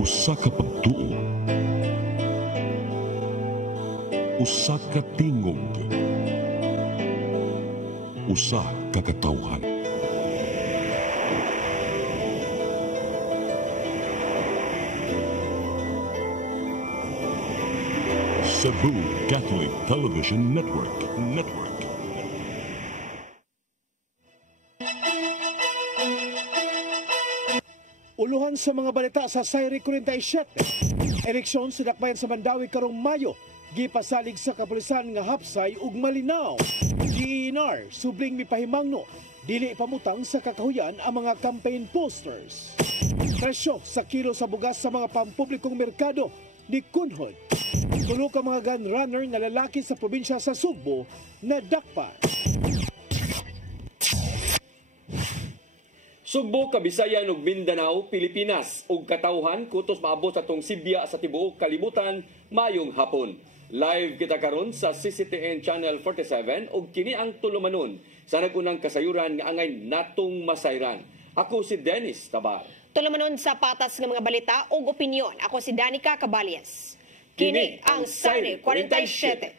Usa ka pagtuo, usa ka tingog, usa ka katawhan. Cebu Catholic Television Network. Uluhan sa mga balita sa Sayri 47. Eleksyon sa dakbayan sa Mandawi karong Mayo. Gipasalig sa kapulisan nga hapsay ug malinaw. GNR subling mipahimangno dili pamutang sa kakahuyan ang mga campaign posters. Presyo sa kilo sa bugas sa mga pampublikong merkado ni Kunhod. Tulo ka mga gun runner nga lalaki sa probinsya sa Sugbo na dakpan. Sugbo, Kabisayan ug Mindanao, Pilipinas ug katawhan kutos maabot sa tong Sibya sa tibuok kalibutan mayong hapon. Live kita karon sa CCTN Channel 47 ug kini ang tulumanon sa nagunang kasayuran nga angay natong masayran. Ako si Dennis Tabar. Tulumanon sa patas ng mga balita ug opinyon. Ako si Danica Cabalias. Kini ang Sayri 47.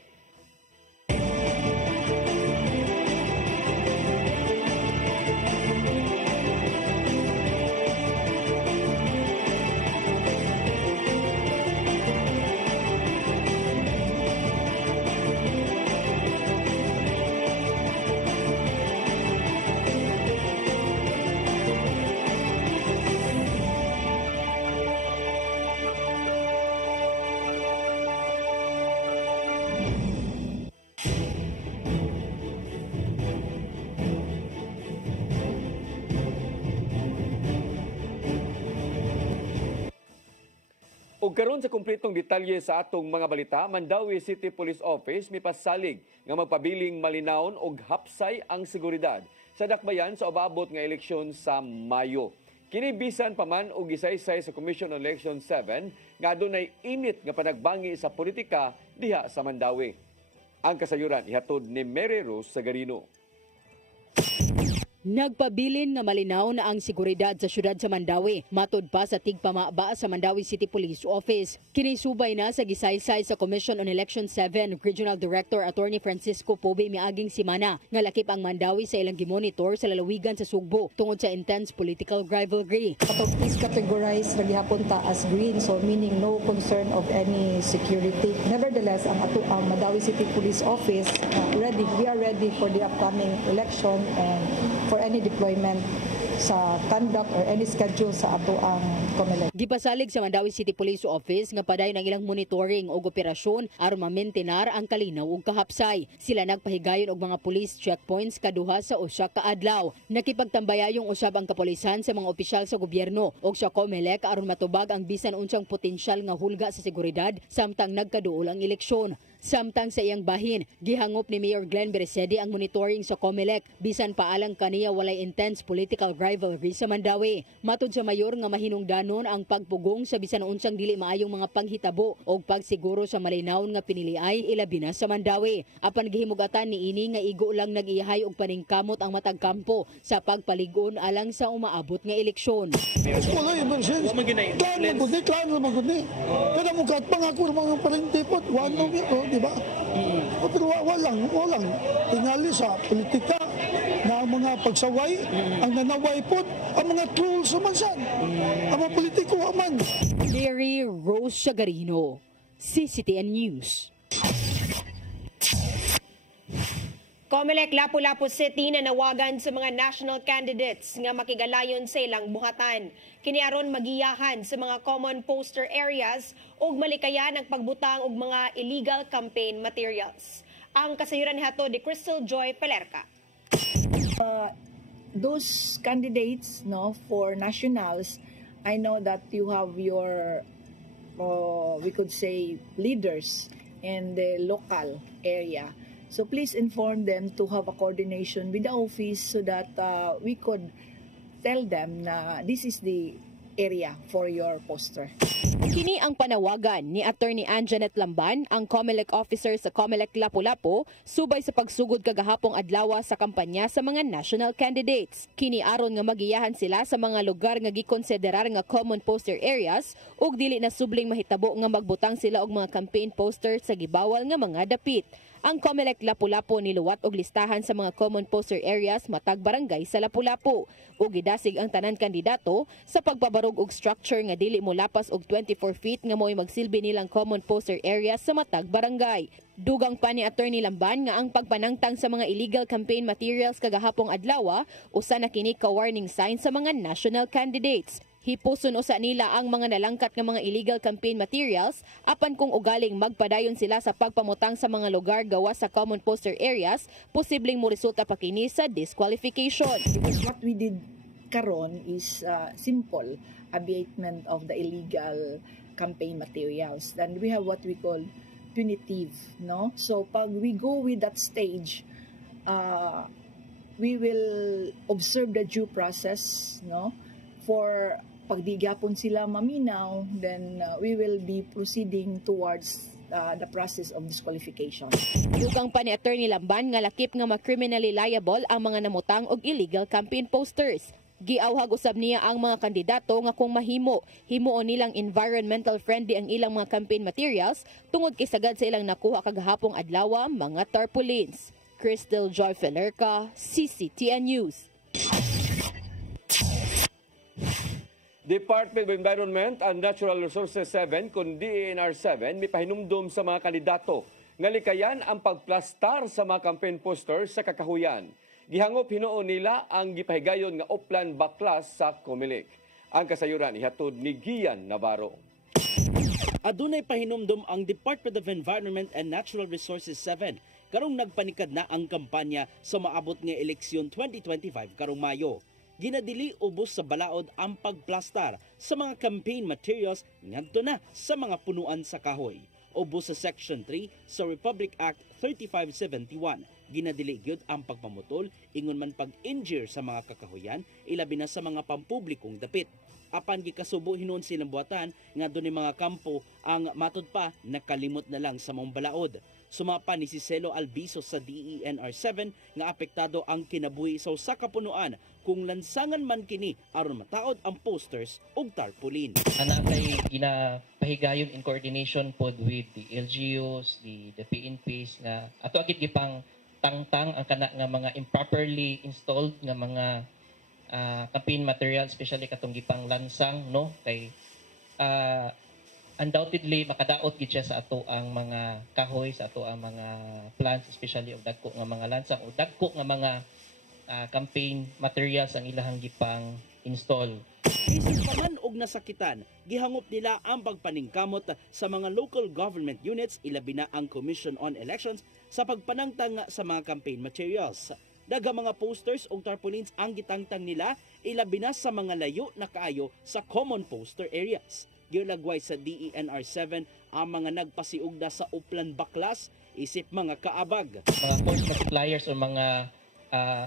Ug karon sa kumpletong detalye sa atong mga balita, Mandawi City Police Office mipasalig nga magpabiling malinawon og hapsay ang seguridad sa dakbayan sa obabot nga eleksyon sa Mayo. Kini bisan pa man og gisaysay sa Commission on Election 7 nga adunay init nga panagbangi sa politika diha sa Mandawi. Ang kasayuran ihatod ni Mary Rose Sagarino. Nagpabilin nga malinaw na ang seguridad sa syudad sa Mandawi. Matod pa sa tigpamaba sa Mandawi City Police Office. Kinisubay na sa gisaysay sa Commission on Election 7 Regional Director Attorney Francisco Pobe miaging simana nga lakip ang Mandawi sa ilang gimonitor sa lalawigan sa Sugbo tungod sa intense political rivalry. Katong is categorized na gihapon ta as green, so meaning no concern of any security. Nevertheless, ang Mandawi City Police Office we are ready for the upcoming election and for any deployment sa conduct or any schedule sa ato ang COMELEC. Gipasalig sa Mandawi City Police Office nga paday ng ilang monitoring o operasyon aron mamentenar ang kalinaw ug kahapsay. Sila nagpahigayon og mga police checkpoints kaduha sa usa ka adlaw. Nakipagtambayayong usab ang kapulisan sa mga opisyal sa gobyerno ug sa COMELEC aron matubag ang bisan unsang potensyal nga hulga sa seguridad samtang nagkaduol ang eleksyon. Samtang sa iyang bahin, gihangop ni Mayor Glenn Beresedi ang monitoring sa COMELEC bisan paalang kaniya walay intense political rivalry sa Mandawi. Matod sa mayor nga mahinungdanon ang pagpugong sa bisan unsang dili maayong mga panghitabo o pagsiguro sa malinawn nga piniliay ilabi na sa Mandawi. Apan gihimugatan ni ini nga igo lang nag-iyahay og paningkamot ang matag kampo sa pagpaligon alang sa umaabot nga eleksyon. Wala yung versions. Klan na maguni. Kada mo kat pangako mga parentipot, wano yun, di ba? Pero walang tingali sa politika na ang mga pagsaway, ang nanaway po, ang mga trolls naman saan, ang mga politiko aman. Mary Rose Sagarino, CCTN News. COMELEC Lapu-Lapu City nanawagan sa mga national candidates nga makigalayon sa ilang buhatan. Kiniaron magiyahan sa mga common poster areas ug malikayan ang pagbutang og mga illegal campaign materials. Ang kasayuran nihato ni Crystal Joy Pelerca. Those candidates for nationals, I know that you have your we could say leaders in the local area. So please inform them to have a coordination with the office so that we could tell them na this is the area for your poster. Kini ang panawagan ni Attorney Anjanet Lamban, ang COMELEC officer sa COMELEC Lapu-Lapu, subay sa pagsugod kagahapong adlaw sa kampanya sa mga national candidates. Kini aron nga magiyahan sila sa mga lugar nga gikonsiderar nga common poster areas ug dili na subling mahitabo nga magbutang sila og mga campaign poster sa gibawal nga mga dapit. Ang COMELEC Lapu-Lapu niluwat og listahan sa mga common poster areas matag barangay sa Lapu-Lapu ug gidasig ang tanan kandidato sa pagpabarog og structure nga dili molapas og 24 feet nga mo'y magsilbi nilang common poster areas sa matag barangay. Dugang pa ni Attorney Lamban nga ang pagpanangtang sa mga illegal campaign materials kagahapong adlaw usa na kini ka warning sign sa mga national candidates. Hipuson usa nila ang mga nalangkat nga mga illegal campaign materials apan kung ugaling magpadayon sila sa pagpamutang sa mga lugar gawa sa common poster areas, posibleng mo resulta pa kini sa disqualification. Because what we did karon is simple abatement of the illegal campaign materials. Then we have what we call punitive, no? So pag we go with that stage, we will observe the due process, no? For pagdigapon sila maminaw, then we will be proceeding towards the process of disqualification. Dugang pa ni Attorney Lamban nga lakip nga ma-criminally liable ang mga namutang og illegal campaign posters. Giawhag usab niya ang mga kandidato nga kung himuon nilang environmental friendly ang ilang mga campaign materials tungod kay sagad sa ilang nakuha kagahapong adlaw mga tarpaulins. Crystal Joy Felerca, CCTN News. Department of Environment and Natural Resources 7 kun DENR 7 mipahinumdum sa mga kandidato nga likayan ang pagplastar sa mga campaign posters sa kakahuyan. Gihangop hinuon nila ang gipahigayon nga uplan baklas sa COMELEC. Ang kasayuran ihatod ni Gian Navarro. Adunay pahinumdum ang Department of Environment and Natural Resources 7 karong nagpanikad na ang kampanya sa maabot nga eleksyon 2025 karong Mayo. Ginadili ubos sa balaod ang pagplastar sa mga campaign materials ngadto na sa mga punuan sa kahoy. Ubos sa Section 3 sa Republic Act 3571, ginadili gyud ang pagpamutol ingon man pag-injure sa mga kakahuyan ilabi na sa mga pampublikong dapit. Apan gikasubo hinuon silang buhatan nga dunay mga kampo ang matud pa nakalimot na lang sa mga balaod. Sumapa ni si Celo Albiso sa DENR 7 nga apektado ang kinabuhi sa usa ka punuan kung lansangan man kini aron mataod ang posters ug tarpaulin. Ana kay ginapahigayon in coordination pod with the LGUs, the PNPs nga ato agid gipang tangtang ang kana nga mga improperly installed nga mga campaign material, especially katong gipang lansang, no, kay undoubtedly makadaot gid siya sa ato ang mga kahoy, sa ato ang mga plants, especially og dagko nga mga lansang o dagko nga mga campaign materials ang ilahang gipang install. Isip pa man og nasakitan, gihangop nila ang pagpaningkamot sa mga local government units ilabi na ang Commission on Elections sa pagpanangtang sa mga campaign materials. Daghang mga posters o tarpaulins ang gitangtang nila ilabi na sa mga layo na kaayo sa common poster areas. Gilagway sa DENR 7 ang mga nagpasiugda sa uplan baklas isip mga kaabag. Mga force multipliers o mga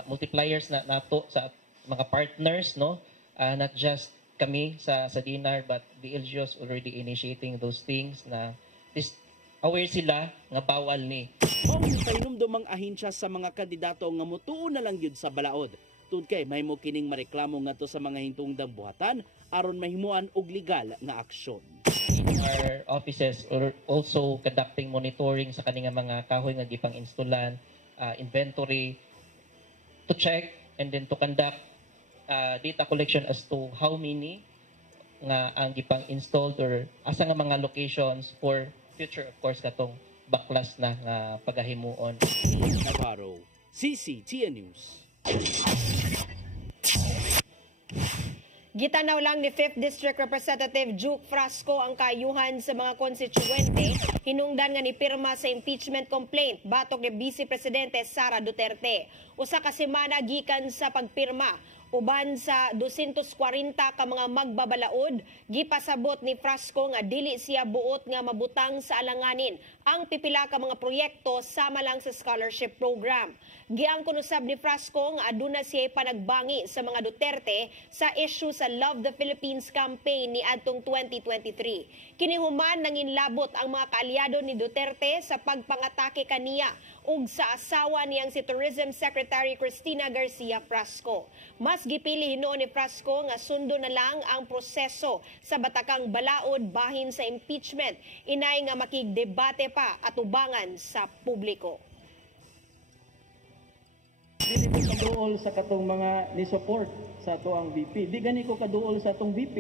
multipliers na nato sa mga partners, no, not just kami sa DENR but the LGUs already initiating those things na aware sila nga bawal ni. Mao pahinumdum ang ahensya sa mga kandidato nga mutuo na lang yun sa balaod. Tud kay mahimo kining mareklamo ngadto sa mga hintungdang buhatan aron mahimuan og legal nga aksyon. Our offices are also conducting monitoring sa kaning mga kahoy nga gipang installan, inventory to check and then to conduct data collection as to how many nga ang gipang installed or asa nga mga locations for future, of course, katong baklas na nga pagahimuon. Navarro, CCTN News. Gitanaw lang ni 5th District Representative Juke Frasco ang kayuhan sa mga konstituente hinungdan nga ni pirma sa impeachment complaint batok ni Vice Presidente Sara Duterte. Usa ka semana gikan sa pagpirma Uban sa 240 ka mga magbabalaod, gipasabot ni Frasco nga dili siya buot nga mabutang sa alanganin ang pipila ka mga proyekto sama lang sa scholarship program. Giangkon usab ni Frasco nga aduna siya panagbangi sa mga Duterte sa issue sa Love the Philippines campaign ni adtong 2023. Kinihuman nanginlabot ang mga kaalyado ni Duterte sa pagpangatake kaniya ug sa asawa niyang si Tourism Secretary Cristina Garcia Frasco. Mas gipili hinuon ni Frasco nga sundo na lang ang proseso sa batakang balaod bahin sa impeachment, inay nga makigdebate pa at ubangan sa publiko. Dili ko kaduol sa katong mga ni-support sa ato ang VP. Di gani ko kaduol sa atong VP.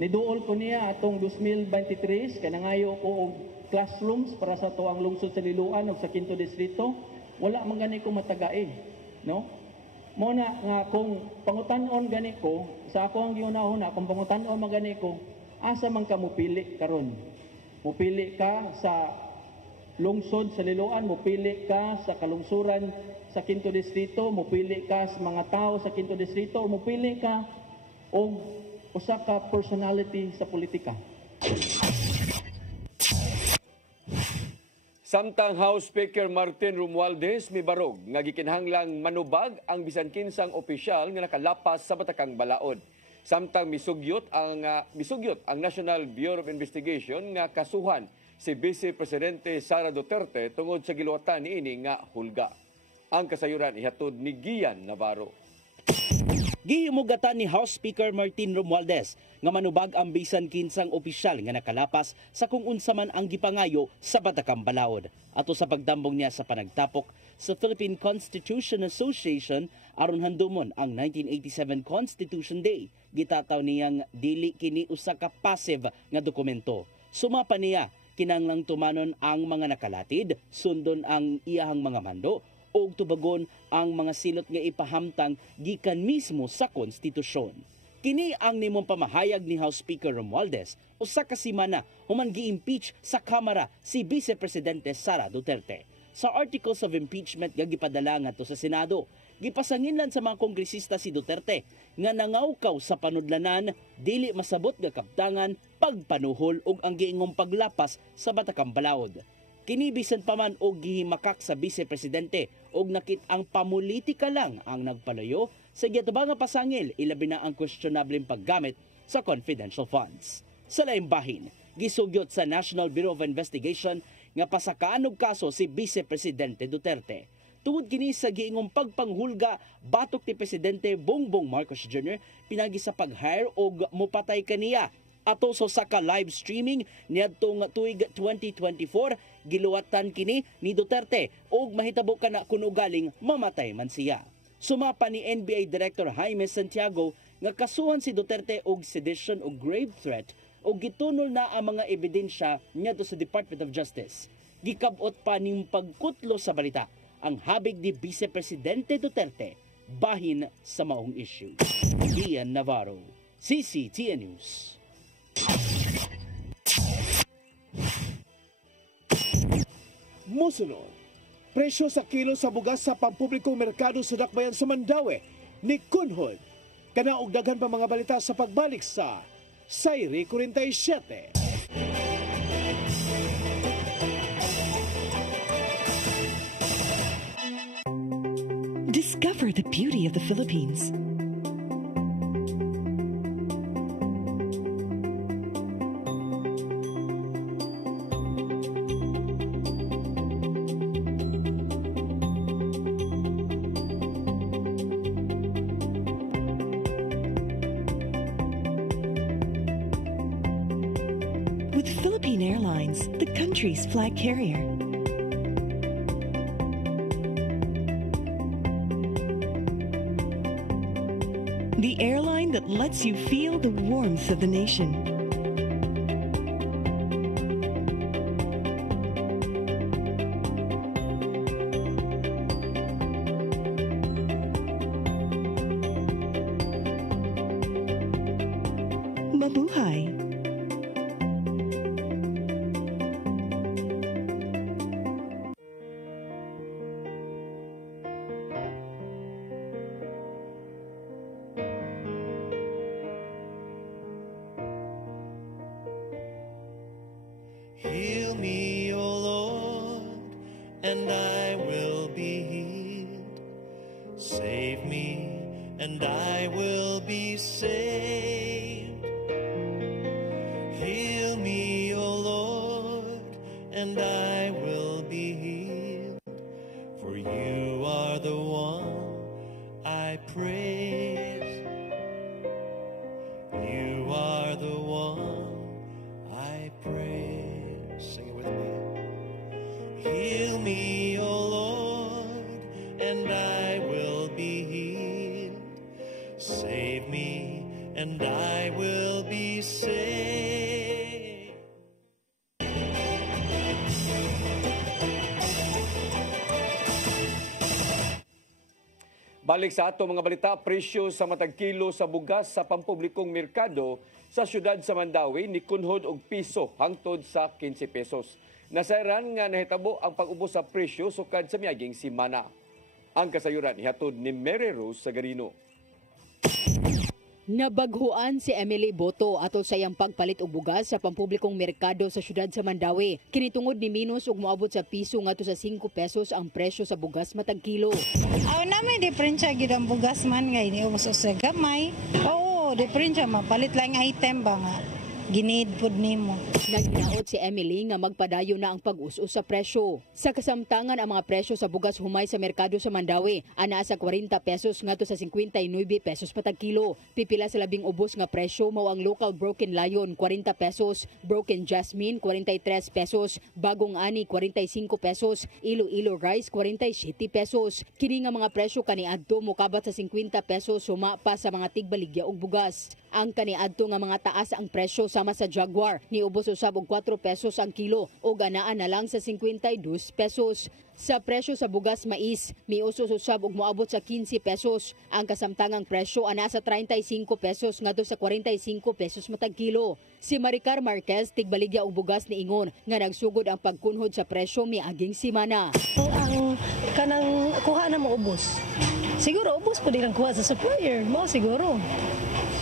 Niduol ko niya atong 2023, kanangayo ko og classrooms para sa ato ang lungsod sa Liloan ug sa 5th distrito. Wala man gani ko matagae, no? Muna nga kung pangutan-on gani ko, sa ako ang giunahon kung pangutan-on magani ko, asa man ka mupili karon? Mupili ka sa lungsod sa Liloan, mupili ka sa kalungsuran sa 5th distrito, mupili ka sa mga tao sa 5th distrito, o mupili ka og usa ka personality sa politika. Samtang House Speaker Martin Romualdez mibarog nga gikinahanglang manubag ang bisan kinsang opisyal nga nakalapas sa batakang balaod. Samtang misugyot ang National Bureau of Investigation nga kasuhan si Vice Presidente Sara Duterte tungod sa giluwatan niini nga hulga. Ang kasayuran ihatod ni Gian Navarro. Gihimugatan ni House Speaker Martin Romualdez nga manubag ang bisan kinsang opisyal nga nakalapas sa kung unsa man ang gipangayo sa batakang balaod. Ato sa pagdambong niya sa panagtapok sa Philippine Constitution Association aron handumon ang 1987 Constitution Day. Gitataw niyang dili kini usa ka passive nga dokumento. Sumapa niya kinanglang tumanon ang mga nakalatid, sundon ang iyahang mga mando o tubagon ang mga silot nga ipahamtang gikan mismo sa konstitusyon. Kini ang nimong pamahayag ni House Speaker Romualdez usa ka semana human gi-impeach sa Kamara si Vice Presidente Sara Duterte. Sa articles of impeachment nga gipadala ngadto sa Senado, gipasanginlan sa mga kongresista si Duterte nga nangawkaw sa panudlanan, dili masabot nga kaptangan, pagpanuhol ug ang giingong paglapas sa batakang balaod. Kini bisan pa man og gihimakak sa Vice Presidente og nakit ang pamulitika lang ang nagpalayo sa gitubang nga pasangil, ilabi na ang questionableng paggamit sa confidential funds. Sa laing bahin, gisugyot sa National Bureau of Investigation nga pasakaan og kaso si Vice Presidente Duterte. Tungod kini sa giingong pagpanghulga batok ti Presidente Bongbong Marcos Jr. pinagi sa pag-hire og mopatay kaniya. Ato sa live streaming niadtong tuig 2024, giluwatan kini ni Duterte og mahitabo kana kuno galing mamatay man siya. Sumapa ni NBA Director Jaime Santiago nga kasuhan si Duterte og sedition o grave threat og gitunol na ang mga ebidensya ngadto sa Department of Justice. Gikabot pa ning pagkutlo sa balita ang habig ni Vice Presidente Duterte bahin sa maong issue. Gian Navarro, CCTN News. Musunod, presyo sa kilo sa bugas sa pampublikong merkado sa Dakbayan sa Mandaue ni Kunhod. Kana og daghan pa mga balita sa pagbalik sa Sayri 47. Discover the beauty of the Philippines. With Philippine Airlines, the country's flag carrier. The airline that lets you feel the warmth of the nation. Mabuhay! and I will be healed. Save me, and I will be saved. Heal me, O Lord, and I will be healed. For you are the one I praise. You are the one I praise. Sing it with me. Heal me, O Lord, and I will be healed. Save me, and I will be saved. Balik sa ato mga balita, presyo sa matag kilo sa bugas sa pampublikong merkado sa syudad sa Mandawi ni kunhod og piso hangtod sa 15 pesos. Nasairan nga nahitabo ang pag-ubos sa presyo sukad sa miaging simana. Ang kasayuran ihatod ni Mary Rose Sagarino. Nabaghuan si Emily Boto atol sa iyang pagpalit og bugas sa pampublikong merkado sa syudad sa Mandawi. Kinitungod ni minus og moabot sa piso ngadto sa 5 pesos ang presyo sa bugas matag kilo. Aw na may diferensya gid ang bugas man nga ini ubos sa gamay. Oo, diferensya mapalit lang item ba nga ginid pud nimo. Naghinaot si Emily nga magpadayon na ang pag-us-us sa presyo. Sa kasamtangan ang mga presyo sa bugas humay sa merkado sa Mandawi ana sa 40 pesos ngadto sa 59 pesos patag kilo. Pipila sa labing ubos nga presyo mao ang local Broken Lion 40 pesos, Broken Jasmine 43 pesos, Bagong Ani 45 pesos, Iloilo Rice 47 pesos. Kini nga mga presyo kaniadto mokabat sa 50 pesos suma pa sa mga tigbaligya og bugas. Ang kaniadto nga mga taas ang presyo sama sa Jaguar ni ubos usab og 4 pesos ang kilo o ganaan na lang sa 52 pesos. Sa presyo sa bugas mais, miusos usab og moabot sa 15 pesos. Ang kasamtangang presyo ana sa 35 pesos ngadto sa 45 pesos matag kilo. Si Maricar Marquez tigbaligya og bugas ni ingon nga nagsugod ang pagkunhod sa presyo miaging simana. Ang kanang kuha na mo ubos. Siguro ubos pud lang kuha sa supplier mo siguro.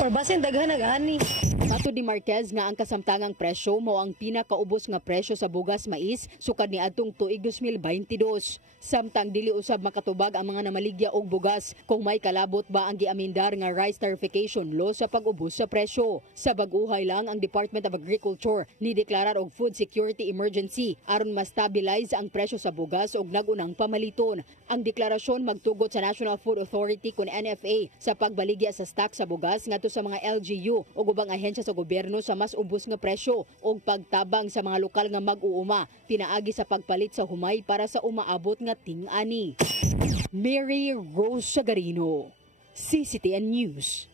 Or basin daghan nag-ani. Matod ni Marquez nga ang kasamtangang presyo mao ang pinakaubos nga presyo sa bugas mais sukad niadtong tuig 2022. Samtang dili usab makatubag ang mga namaligya og bugas kung may kalabot ba ang giamendar nga rice tarification law sa pag-ubos sa presyo. Sa bag-uhay lang ang Department of Agriculture ni deklarar og food security emergency aron ma-stabilize ang presyo sa bugas og nagunang pamaliton. Ang deklarasyon magtugot sa National Food Authority kun NFA sa pagbaligya sa stock sa bugas ngadto sa mga LGU o ubang ahensya sa gobyerno sa mas ubos nga presyo o pagtabang sa mga lokal nga mag-uuma pinaagi sa pagpalit sa humay para sa umaabot nga ting-ani. Mary Rose Sagarino, CCTN News.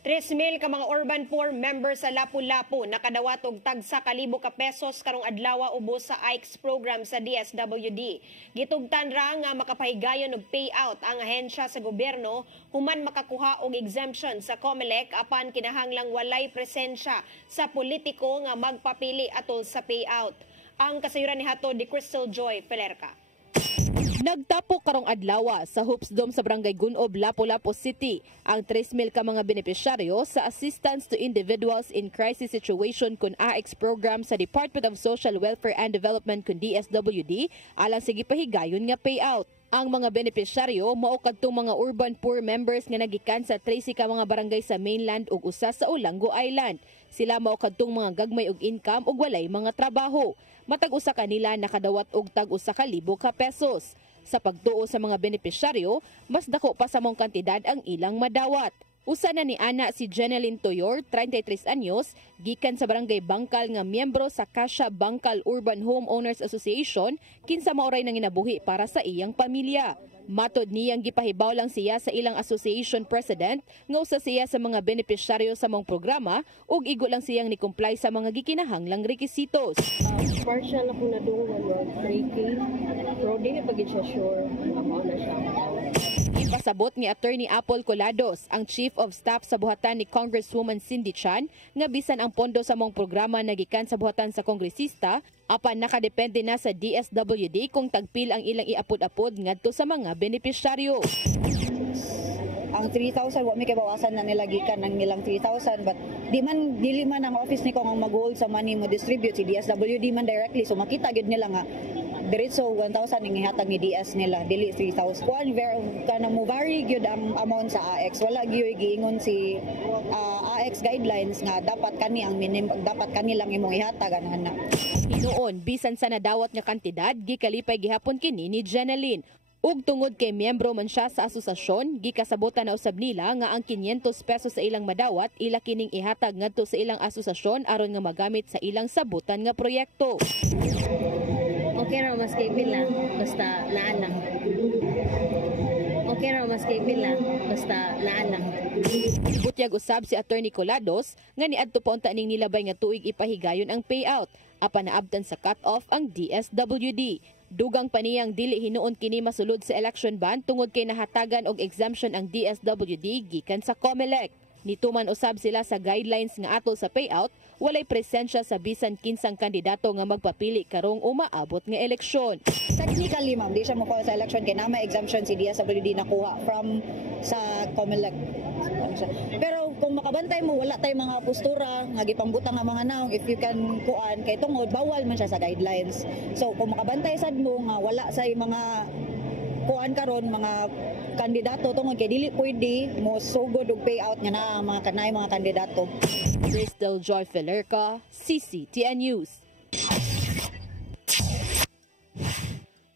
3,000 ka mga urban poor members sa Lapu-Lapu nakadawat og tag sa 1,000 ka pesos karong adlaw ubos sa AICS program sa DSWD. Gitugtan ra nga makapahigayon og payout ang ahensya sa gobyerno human makakuha og exemption sa COMELEC apan kinahanglang walay presensya sa politiko nga magpapili atol sa payout. Ang kasayuran ni Hato di Crystal Joy Pelerca. Nagtapo karong adlaw sa Hoops Dome sa Barangay Gunob, Lapu-Lapu City ang 3,000 ka mga benepisyaryo sa Assistance to Individuals in Crisis Situation kun AICS program sa Department of Social Welfare and Development kun DSWD alang sige pahigayon nga payout. Ang mga benepisyaryo mao kadtong mga urban poor members nga nagikan sa 13 ka mga barangay sa mainland ug usa sa Olango Island. Sila mao kadtong mga gagmay og income ug walay mga trabaho. Matag usa kanila nakadawat og tag usa ka libo ka pesos. Sa pagtuo sa mga benepisyaryo, mas dako pa sa mong kantidad ang ilang madawat. Usa na ni ana si Jeneline Toyor, 33 anyos, gikan sa Barangay Bangkal nga miyembro sa Kasha Bangkal Urban Homeowners Association, kinsa maoray nang inabuhi para sa iyang pamilya. Matod niyang gipahibaw lang siya sa ilang association president nga usa siya sa mga benepisyaryo sa mong programa ug igo lang siyang ni-comply sa mga gikinahanglang rekisitos. Partial na po na doon ng 3K, pero di na pagin siya sure ako na siya. Ipasabot ni Attorney Apple Colados, ang Chief of Staff sa buhatan ni Congresswoman Cindy Chan, nga bisan ang pondo sa mong programa nagikan sa buhatan sa kongresista, apan nakadepende na sa DSWD kung tagpil ang ilang iapod-apod ngadto sa mga benepisyaryo. ang 3,000 wa mi kay bawasan na nila gikan ng nilang 3,000 but dili man ang office niko ang mag-hold sa money mo distribute si DSWD man directly so makita gid nila nga diretso 1,000 ning ihatag ni DS nila dili 3,000 kuan kana mo vary gyud ang amount sa AX wala gyud giingon si AX guidelines nga dapat kani ang minimum dapat kani lang imong ihatag ana. Hinuon bisan sa nadawat nga kantidad gikalipay gihapon kini ni Jeneline. Ug tungod kay miyembro man siya sa asosasyon, gikasabutan na usab nila nga ang 500 pesos sa ilang madawat ila kining ihatag ngadto sa ilang asosasyon aron nga magamit sa ilang sabutan nga proyekto. Okay raw mas kay pila basta laan lang. Okay raw mas kay pila basta laan lang. Butyag usab si Attorney Colados nga niadto pa unta ning nilabay nga tuig ipahigayon ang payout apan naabtan sa cut-off ang DSWD. Dugang pa niyang dili hinuon kini masulod sa election ban tungod kay nahatagan og exemption ang DSWD gikan sa COMELEC. Nituman usab sila sa guidelines nga atol sa payout, walay presensya sa bisan kinsang kandidato nga magpapili karong umaabot nga eleksyon. Technically, ma'am, di siya makuha sa election kay nama exemption si DSWD nakuha from sa COMELEC. Pero kung makabantay mo, wala tayong mga postura nga gipangbutang nga mga naong if you can kuan kay tungod bawal man siya sa guidelines. So kung makabantay sad mo nga wala sa mga kuan karon mga kandidato tungod kay dili pwede mo sugod og payout nga na mga kanay mga kandidato. Crystal Joy Felerca, CCTN News.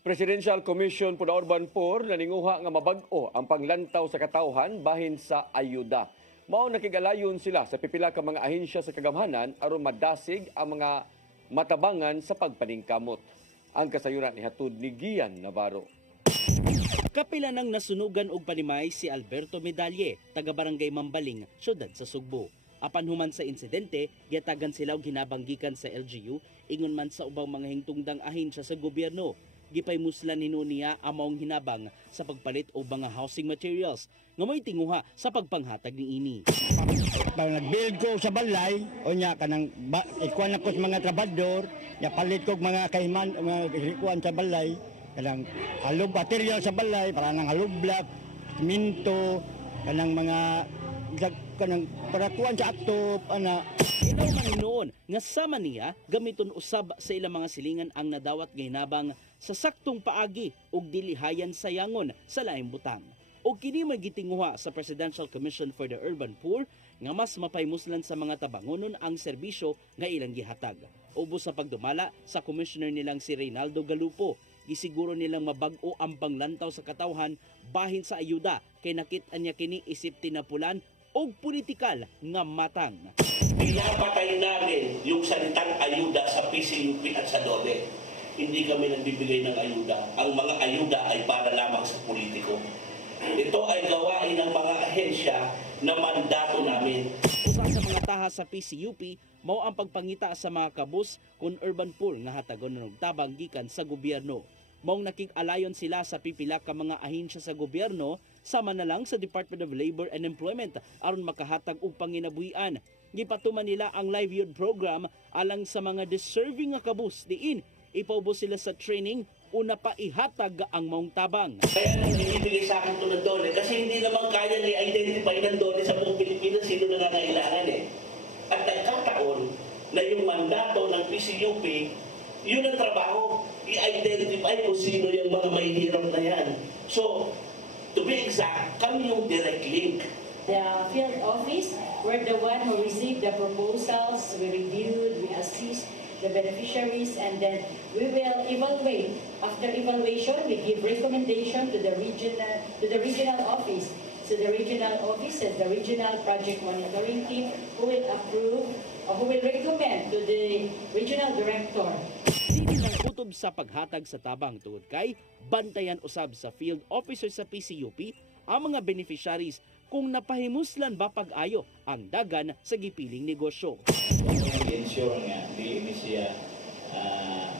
Presidential Commission for the Urban Poor naninguha nga mabag-o ang panglantaw sa katawhan bahin sa ayuda. Mao nakigalayon sila sa pipila ka mga ahensya sa kagamhanan aron madasig ang mga matabangan sa pagpaningkamot. Ang kasayuran ihatod ni Gian Navarro. Kapila ng nasunugan og panimay si Alberto Medalye, taga Barangay Mambaling, syudad sa Sugbo. Apan human sa insidente, giatagan sila og hinabanggikan sa LGU ingon man sa ubang mga hingtungdang ahensya sa gobyerno. Gipay muslan niya among hinabang sa pagpalit og mga housing materials nga may tinguha sa pagpanghatag ni ini. Pag nag-build ko sa balay, o niya kanang ikuan ako sa mga trabador, ya palit ko mga kaiman, mga ikuan sa balay, kanang halog material sa balay, para nang halog block, minto, kanang mga kanang parakuan sa atop, ana. Inaw man noon nga sama niya gamiton usab sa ilang mga silingan ang nadawat nga hinabang sa saktong paagi ug dilihayan sa yangon sa laing butang. O kini magitinguha sa Presidential Commission for the Urban Poor nga mas mapaymuslan sa mga tabangonon ang serbisyo nga ilang gihatag. Ubos sa pagdumala sa commissioner nilang si Reynaldo Galupo, gisiguro nilang mabag-o ang panglantaw sa katawhan bahin sa ayuda kay nakit-an niya kini isip tinapulan o politikal nga matang. Pinapatay namin yung salitang ayuda sa PCUP at sa DOLE. Hindi kami nagbibigay ng ayuda. Ang mga ayuda ay para lamang sa politiko. Ito ay gawain ng mga ahensya na mandato namin. Usa sa mga taha sa PCUP, mao ang pagpangita sa mga kabus kung urban poor nga hatagon ng tabang gikan sa gobyerno. Maong nakig-alayon sila sa pipila ka mga ahensya sa gobyerno sama na lang sa Department of Labor and Employment aron makahatag og panginabuhian. Gipatuman nila ang livelihood program alang sa mga deserving nga kabus diin ipaubos sila sa training una pa ihatag ang maong tabang. Kaya nang ibigay sa akin ito ng DOLE kasi hindi naman kaya ni-identify ng DOLE sa buong Pilipinas sino nangangailangan eh. At nagkataon na yung mandato ng PCUP, yun ang trabaho. I-identify kung sino yung mga mahihirap na yan. So, to be exact, kami yung direct link. The field office, we're the one who received the proposals, we reviewed, we assist the beneficiaries, and then we will evaluate. After evaluation, we give recommendation to the regional office. So the regional office and the regional project monitoring team who will approve or who will recommend to the regional director. Dili ng kutob sa paghatag sa tabang tungod kay bantayan usab sa field officer sa PCUP ang mga beneficiaries kung napahimuslan ba pag-ayo ang dagan sa gipiling negosyo. I-ensure nga dili siya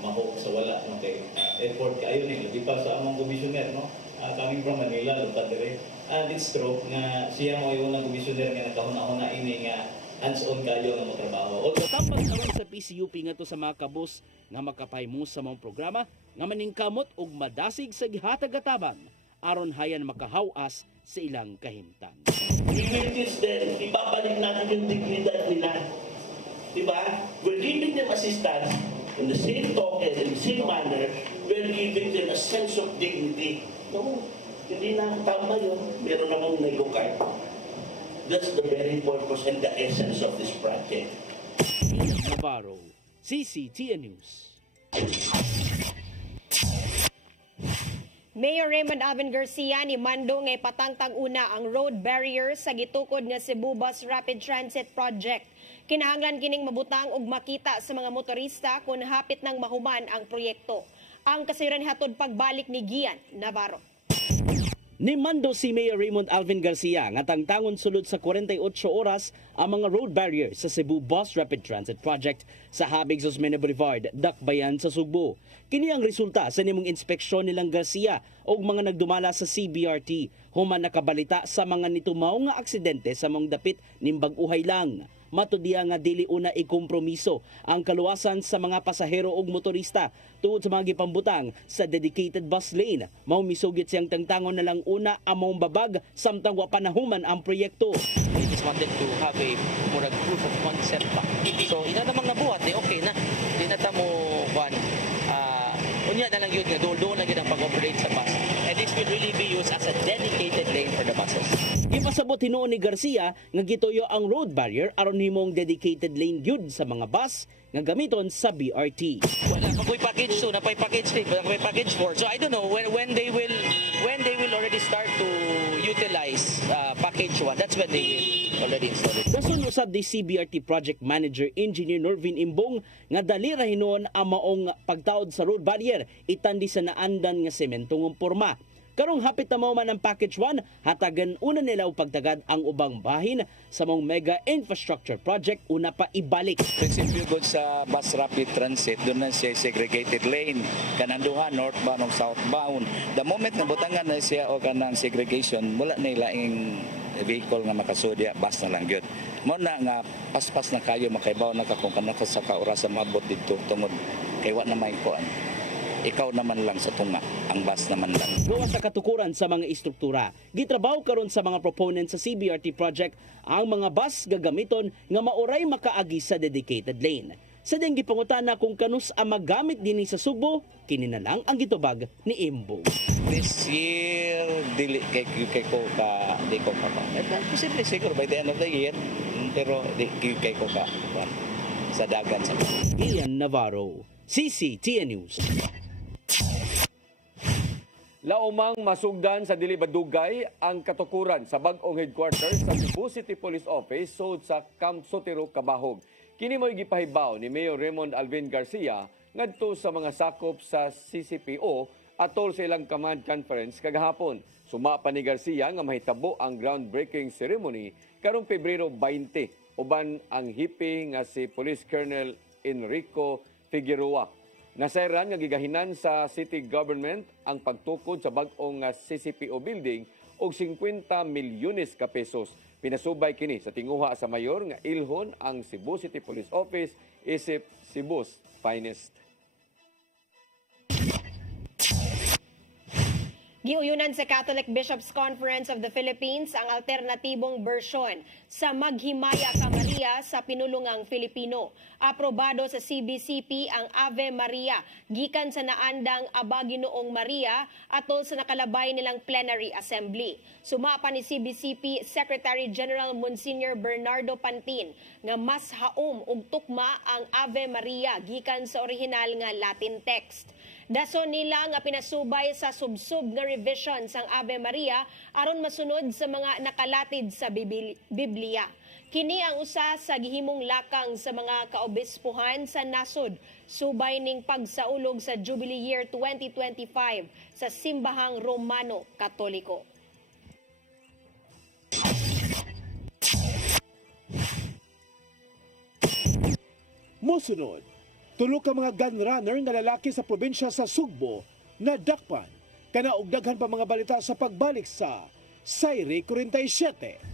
mahok sa wala no kay effort kayo ni labi pa sa among commissioner no coming from Manila lupad dire and it's true nga siya mo yung commissioner nga nakahuna-huna ini nga hands-on kayo nga motrabaho. Tambag naman sa PCUP nga to sa mga kabos nga makapahimus sa mga programa nga maningkamot og madasig sa gihatag atabang aron hayan makahawas sa ilang kahimtang. We will teach them, ibabalik natin yung dignidad nila. Diba? We're giving them assistance in the same token, in the same manner, we're giving them a sense of dignity. No, hindi na tama yun. Meron namang nego card. That's the very purpose and the essence of this project. Navarro, CCTN News. Mayor Raymond Alvin Garcia ni mando nga ipatangtang una ang road barrier sa gitukod nga Cebu Bus Rapid Transit Project. Kinahanglan kining mabutang ug makita sa mga motorista kung hapit nang mahuman ang proyekto. Ang kasayuran hatod pagbalik ni Gian Navarro. Nimando si Mayor Raymond Alvin Garcia nga tangtangon sulod sa 48 oras ang mga road barrier sa Cebu Bus Rapid Transit Project sa Habig Susmena Boulevard, Dakbayan sa Sugbo. Kini ang resulta sa nimong inspeksyon nilang Garcia o mga nagdumala sa CBRT human nakabalita sa mga nitumaw nga aksidente sa mga dapit ning bag-uhay lang. Matudiya nga dili una ikompromiso ang kaluwasan sa mga pasahero ug motorista tungod sa mga gipambutang sa dedicated bus lane. Mao misugit siyang tangtangon na lang una among babag samtang wa panahuman ang proyekto. We just wanted to have a more proof of concept pa. So ina namang nabuhat okay na. Di na ta mo unya na lang yun nga doon lang yun ang pag-operate sa bus. And this will really be used as a dedicated lane for the buses. Ipasabot hinuon ni Garcia nga gituyo ang road barrier aron himong dedicated lane gyud sa mga bus nga gamiton sa BRT. Wala pa ko'y package 2, napay package 3, wala ko'y package 4. So I don't know when they will already start to utilize package 1. That's when they will already install it. Dason usab di CBRT Project Manager Engineer Norvin Imbong nga dali ra hinuon ang maong pagtaod sa road barrier itandi sa naandan nga sementong porma. Karong hapit na mao man ang package 1, hatagan una nila og pagtagad ang ubang bahin sa mong mega infrastructure project una pa ibalik. Principio good sa bus rapid transit, doon na siya segregated lane, kananduha northbound o southbound. The moment na butangan na siya o kanang segregation, wala na ilaing vehicle nga makasudya, bus na lang yun. Mo na nga paspas na kayo makaibaw na ka kung kanaka sa kaoras sa mabot dito tungod kay wa na may kuan. Ikaw naman lang sa tunga, ang bus naman lang. Gawa sa katukuran sa mga istruktura, gitrabaho karon sa mga proponents sa CBRT project ang mga bus gagamiton nga mauray makaagi sa dedicated lane. Sa ding gipangutana kung kanus ang magamit dinhi sa Sugbo, kini na lang ang gitubag ni Imbo. This year, di ko pa. Posible siguro by the end of the year, pero di ko pa sa dagan sa Ian Navarro, CCTN News. Laumang masugdan sa dili badugay ang katukuran sa bag-ong headquarters sa Cebu City Police Office sud sa Camp Sotero, Cabahog. Kini mo'y gipahibaw ni Mayor Raymond Alvin Garcia ngadto sa mga sakop sa CCPO atol sa ilang command conference kagahapon. Suma pa ni Garcia nga mahitabo ang groundbreaking ceremony karong Pebrero 20 uban ang hipi nga si Police Colonel Enrico Figueroa. Nasairan nga gigahinan sa city government ang pagtukod sa bag-ong CCPO building og 50 milyones ka pesos. Pinasubay kini sa tinguha sa mayor nga ilhon ang Cebu City Police Office isip Cebu's finest. Giuyunan sa Catholic Bishops Conference of the Philippines ang alternatibong bersyon sa Maghimaya ka Maria sa pinulungang Filipino. Aprobado sa CBCP ang Ave Maria gikan sa naandang Aba Ginoong Maria atol sa nakalabay nilang plenary assembly. Suma pa ni CBCP Secretary General Monsignor Bernardo Pantin nga mas haom ug tukma ang Ave Maria gikan sa orihinal nga Latin text. Dason nila nga pinasubay sa subsub nga revision sang Ave Maria aron masunod sa mga nakalatid sa Biblia. Kini ang usa sa gihimong lakang sa mga kaobispuhan sa nasod subay ning pagsaulog sa Jubilee Year 2025 sa Simbahang Romano Katoliko. Mosunod, tulo ka mga gun runner nga lalaki sa probinsya sa Sugbo na dakpan. Kana og daghan pa mga balita sa pagbalik sa Sayre 47.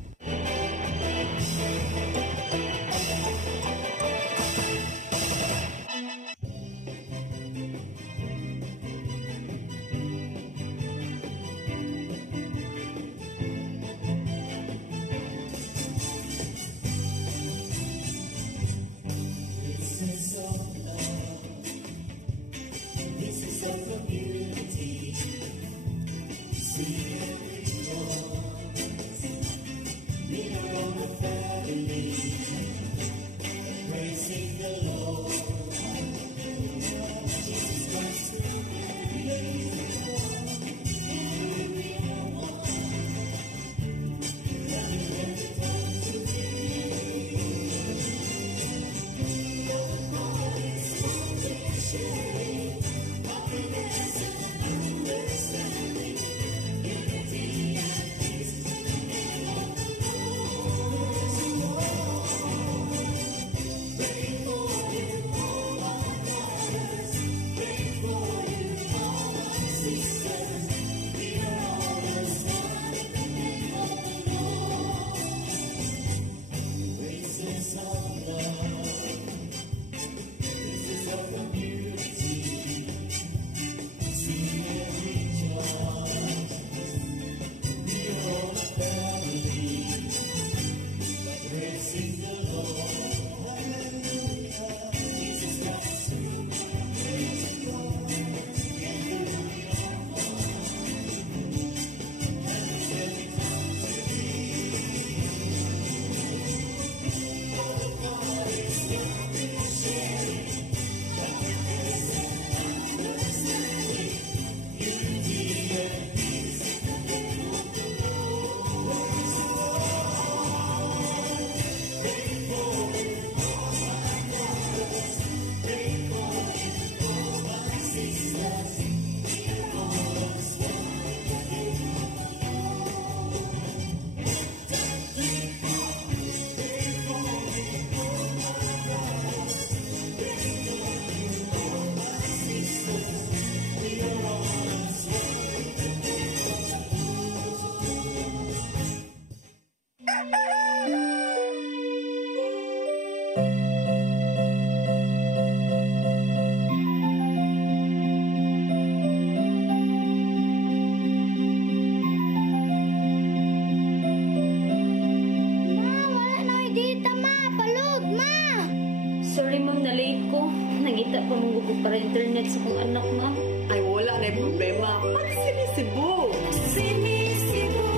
makita pa mong gusto para internet sa kong anak, ma'am. Ay, wala na yung problema. Pag-Sinisibu! Sinisibu,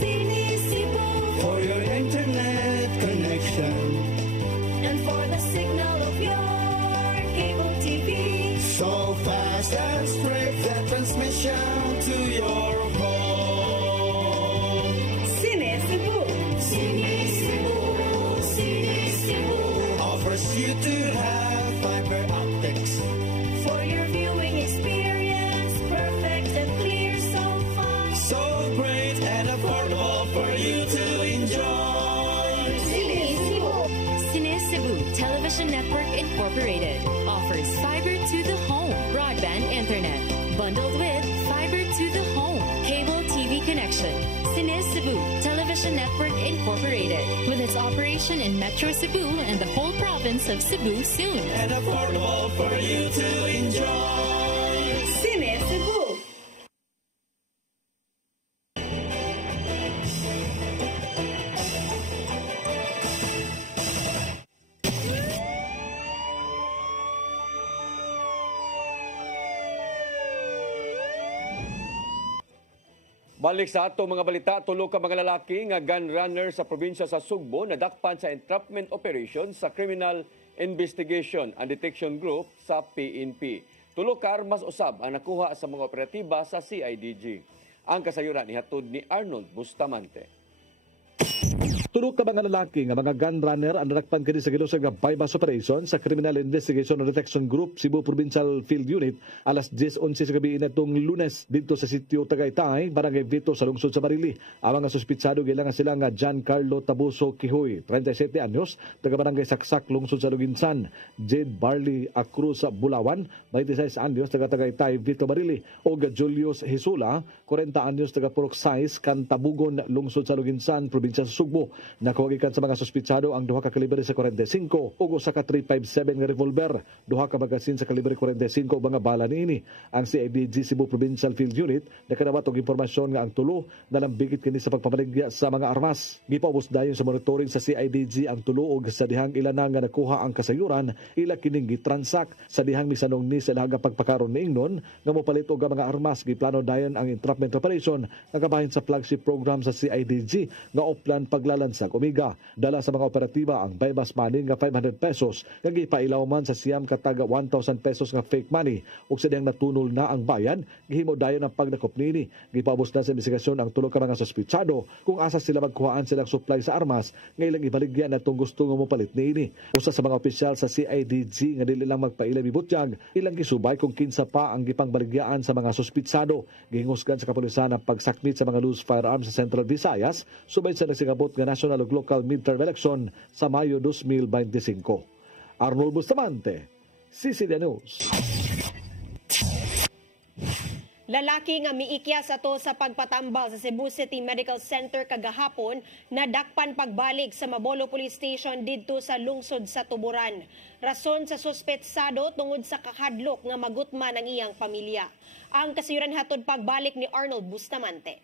Sinisibu. For your internet connection. And for the signal of your cable TV. So fast and straight that transmission to your home. Sinisibu! Sinisibu, Sinisibu. Offers you to have fiber optics. For your viewing experience, perfect and clear, so fine. So great and affordable for you to enjoy. Sinisibu. Sinisibu Television Network Incorporated offers fiber to the home broadband internet bundled with fiber to the home cable TV connection. Sinisibu Television Network Incorporated with its operation in Metro Cebu and the whole province of Cebu soon. And affordable for you to enjoy. Sinisibu! Balik sa ato mga balita, tulo ka mga lalaki nga gun runner sa probinsya sa Sugbo nadakpan sa entrapment operation sa Criminal Investigation and Detection Group sa PNP. Tulo ka armas usab ang nakuha sa mga operatiba sa CIDG. Ang kasayuran ihatod ni Arnold Bustamante. Tulo ka mga lalaki nga mga gun runner ang nadakpan kini sa gilusag nga bypass operation sa Criminal Investigation and Detection Group Cebu Provincial Field Unit alas 10:11 sa gabi natong Lunes dito sa sitio Tagaytay, Barangay Vito sa lungsod sa Marili. Ang mga suspitsado gilangan sila nga Giancarlo Tabuso Kihoy, 37 anyos, taga Barangay Saksak, lungsod sa Luginsan; Jade Barley Acruz sa Bulawan, 26 anyos, taga Tagaytay, Vito, Marili; o Julius Hisula, 40 anyos, taga Purok Sais, Cantabugon, lungsod sa Luginsan, probinsya sa Sugbo. Nakuhagikan sa mga suspitsado ang duha ka kalibre sa 45 ug usa ka 357 nga revolver, duha ka magasin sa kalibre 45 ug mga bala niini. Ang CIDG Cebu Provincial Field Unit nakadawat og impormasyon nga ang tulo nalambigit kini sa pagpamaligya sa mga armas. Gipaubos dayon sa monitoring sa CIDG ang tulo og sa dihang ilanang nga nakuha ang kasayuran ila kining gitransak sa dihang misanong ni sa lahaga pagpakaron niingnon nga mopalit og mga armas. Giplano dayon ang entrapment operation nga kabahin sa flagship program sa CIDG nga Oplan Paglalansag Omega. Dala sa mga operatiba ang bypass money nga 500 pesos nga gipailaw man sa siyam kataga 1,000 pesos nga fake money ug sa dihang natunol na ang bayan gihimo dayon ang pagdakop niini. Gipaubos na sa investigasyon ang tulo ka mga suspitsado kung asa sila magkuhaan silang supply sa armas nga ilang ibaligyan atong gusto nga mopalit niini. Usa sa mga opisyal sa CIDG nga dili lang magpaila bibutyag ilang gisubay kung kinsa pa ang gipangbaligyan sa mga suspitsado. Gihingusgan sa kapulisan ang pagsakmit sa mga loose firearms sa Central Visayas subay sa nagsingabot nga national ug local midterm election sa Mayo 2025. Arnold Bustamante, CCD News. Lalaki nga miikyas ato sa pagpatambal sa Cebu City Medical Center kagahapon nadakpan pagbalik sa Mabolo Police Station didto sa lungsod sa Tuburan. Rason sa suspetsado tungod sa kakadlok nga magutman ang iyang pamilya. Ang kasayuran hatod pagbalik ni Arnold Bustamante.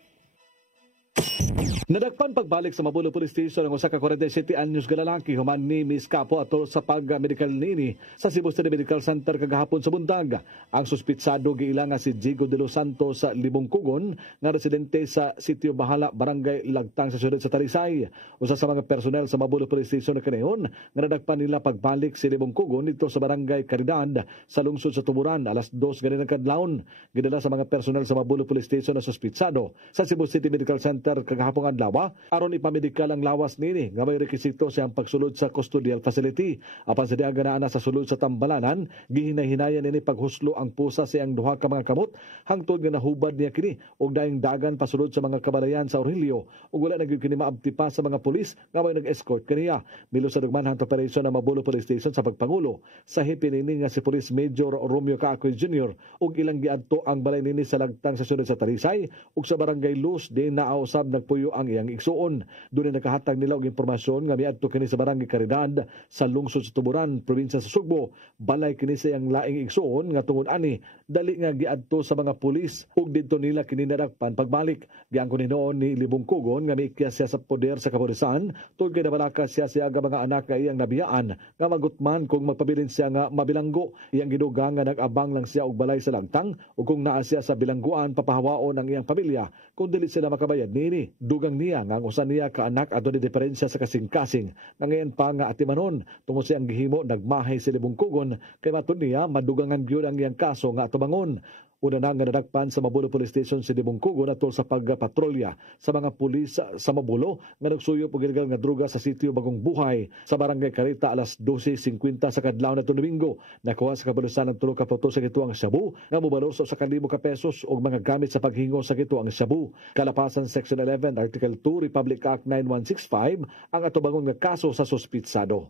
Nadakpan pagbalik sa Mabolo Police Station ang usa ka 47 anyos nga lalaki human ni Miss Capo atol sa pag-medical nini sa Cebu City Medical Center kagahapon sa bundag. Ang suspitsado giila nga si Diego de los Santos sa Libongkugon nga residente sa Sitio Bahala, Barangay Lagtang sa siyudad sa Talisay. Usa sa mga personel sa Mabolo Police Station na kanayon nga nadakpan nila pagbalik si Libongkugon dito sa Barangay Caridad sa lungsod sa Tuburan alas 2 ganinang kadlawon. Gidala sa mga personel sa Mabolo Police Station na suspitsado sa Cebu City Medical Center kagahapon adlaw aron ipamedikal ang lawas nini nga may rekisito siyang pagsulod sa custodial facility. Apan sa diha ganaana sa sulod sa Tambalanan, gihinay-hinayan nini paghuslo ang pusa siyang duha ka mga kamot hangtod nga nahubad niya kini og daing dagan pasulod sa mga kabalayan sa Aurelio ug wala na gyud kini maabti pa sa mga pulis nga may nag-escort kaniya. Milo sa dugmanhang operasyon ng Mabolo Police Station sa pagpangulo sa hipin nini nga si Police Major Romeo Cacoy Jr. ug ilang giadto ang balay nini sa Lagtang sa siyudad sa Talisay ug sa Barangay Luz di naausab nagpuyo ang ang iyang igsuon. Doon na nakahatag nila og impormasyon nga miadto kini sa Barangay Caridad sa lungsod sa Tuburan, probinsya sa Sugbo. Balay kini sa iyang laing igsuon nga tungod ani dali nga giadto sa mga pulis ug didto nila kini nadakpan pagbalik. Giangkon hinuon ni Libong Kugon nga miikyas siya sa poder sa kapulisan tungod kay nabalakas siya sa mga anak nga iyang nabiyaan nga magutman kung magpabilin siya nga mabilanggo. Iyang giduga nga nag-abang lang siya og balay sa langtang ug kung naa siya sa bilangguan papahawaon ang iyang pamilya kung dili sila makabayad nini. Dugang niya nga ang usa niya ka anak adto ni diferensya sa kasing-kasing nga ngayon pa nga atimanon tungod siyang gihimo nagmahay si Libong Kugon kay matud niya madugangan gyud ang iyang kaso nga atubangon. Una na nga nadakpan sa Mabulo Police Station si Libong Kugon atol sa pagpatrolya sa mga pulis sa Mabulo nga nagsuyop og illegal nga droga sa sitio Bagong Buhay sa Barangay Carita alas 12:50 sa kadlaw na Domingo. Nakuha sa kapulisan ang 3 ka photo sa gituang shabu nga mobalor sa 1,000 ka pesos og mga gamit sa paghingo sa gituang shabu. Kalapasan Section 11 Article 2 Republic Act 9165 ang atubangon nga kaso sa suspitsado.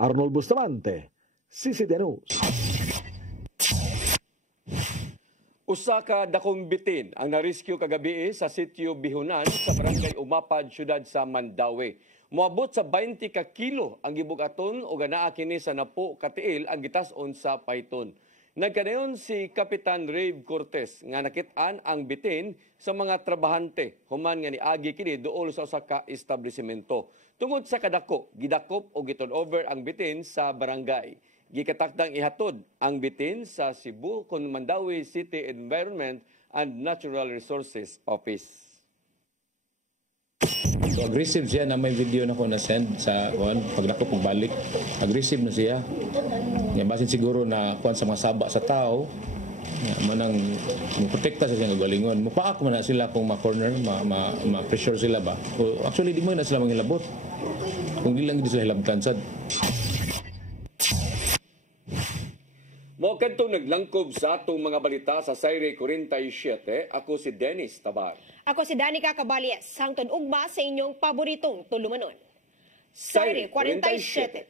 Arnold Bustamante, CCTV News. Usa ka dakong bitin ang na-rescue kagabi sa sitio Bihunan sa Barangay Umapad, syudad sa Mandaue. Moabot sa 20 ka kilo ang gibugaton o ganaa kini sa napo katiil ang gitas-on sa payton. Nagkanayon si Kapitan Rave Cortez nga nakit-an ang bitin sa mga trabahante human nga niagi kini duol sa usa ka establishmento. Tungod sa kadako, gidakop o giturn-over ang bitin sa barangay. Gikatakdang ihatod ang bitin sa Cebu kon Mandaue City Environment and Natural Resources Office. So, aggressive siya na may video na ko na-send sa pagdako pagbalik. Aggressive na siya. Nga basin siguro na kuan sa mga saba sa tao. Manang protekta sa siyang galingon. Mupaak man na sila kung ma-corner, ma-pressure sila ba. Actually, di mo na sila manghilabot. Kung di lang di sila hilabtan sad. Mo kadtong naglangkob sa atong mga balita sa Sayre 47, ako si Dennis Tabar. Ako si Danica Caballes, hangtod ugma sa inyong paboritong tulumanon. Sayre 47.